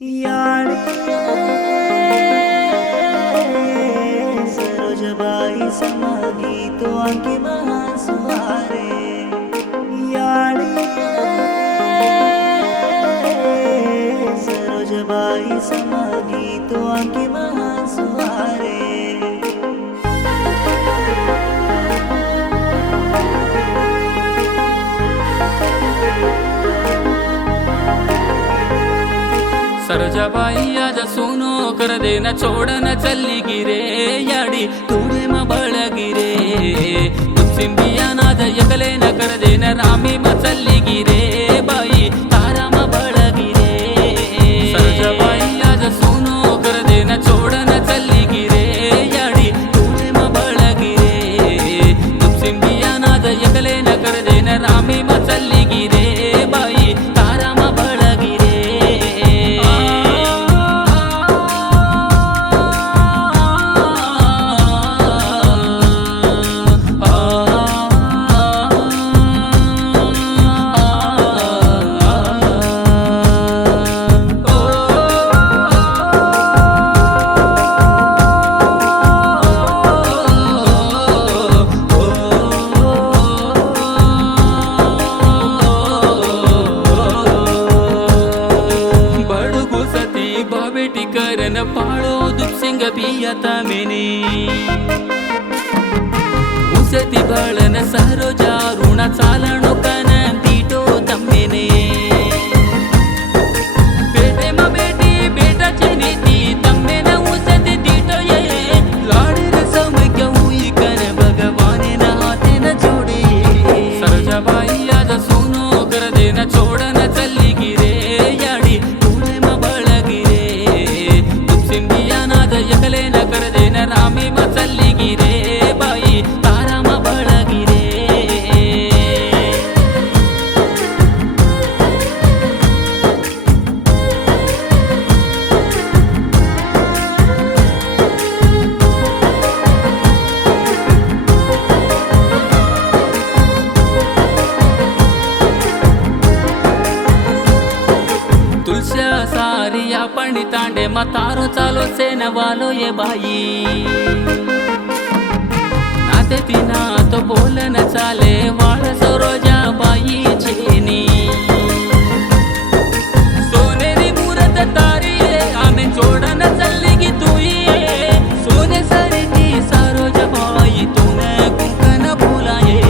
याडी सरोजबाई समागी तो आंकी महासुहारे याडी सरोजबाई समागी तो आंकी महासुहारे सरोजाबाई आज सोनो कर देना छोड़न चली गिरे याडी तूड़े म बळगिरे तुमसिंबिया नाद यकले न कर देना रामी म चली गिरे बाई तारा म बळगिरे सरोजाबाई आज सोनो कर देना छोड़न चली गिरे याडी तूड़े म बळगिरे तुमसिंबिया नाद यकले न कर देना रामी म चली गिरे बाई तारा म बळगिरे करन पाळो दुपसिंग बियता मेने उसती बळन सरोजा ऋण चालणो कन दीटो तम्मेने बेटे म बेटी बेटाची नीती तम्मेन उसती दीटो ये लाडीर समक्य हुई कन भगवाने न हाते न जोडे सरोजाबाई आज सोनो कर देना छोड़न चली गिरे याडी तूड़े म बळगिरे यकले न कर देना रामी म चली गिरे बाई तारा म बळगिरे तुलस्या सारिया पण तांडे म तारो चालो सेन वालो ये बाई नाते तिना तो बोलन चाले वाळ सरोजा बाई छेनी सोनेरी मूरत तारी आम्ही जोडन चलली की तुई सोने सारखी सरोजा बाई तूने कुंकन बोलाये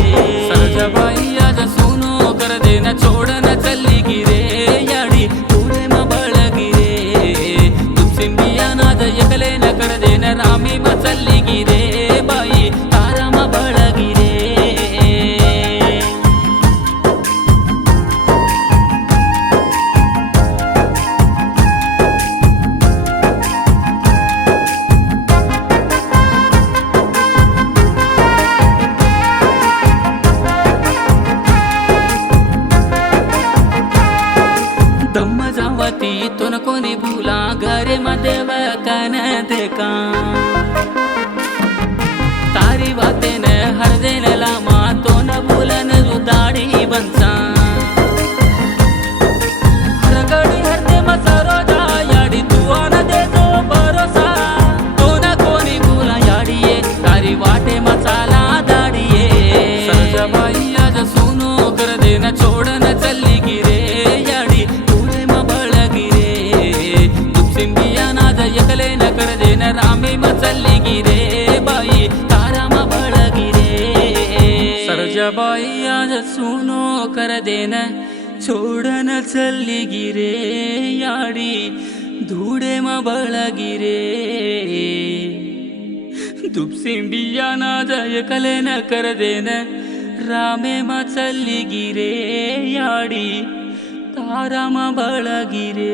सरोजा बाई आज सोनो कर देना छोड़न चलली गिरे याडी तूड़े म बळगिरे तुमसिंबिया नाद यकले न कर देना रामी म चलली गिरे बाई तारा म बळगिरे दम जावती तुन कोणी भूला घरे म देव कन देखा तारी वातेन हरदेन लामा तो न भूलन दाढ़ी बनसा हर घड़ी हरदे म सरोजा याडी तू आन दे तो भरोसा तो न कोणी भूला याडीये तारी वाटे म चाला दाढ़ीये सरोजाबाई आज सोनो कर देना छोड़न चली गिरे याडी यकले न कर देना रामी म चली गिरे बाई तारा म बळगिरे सरोजाबाई आज सोनो कर देना छोड़न चली गिरे याडी धूड़े म बळगिरे दुपसिंबिया नाद यकले न कर देना रामे म चली गिरे याडी तारा म बळगिरे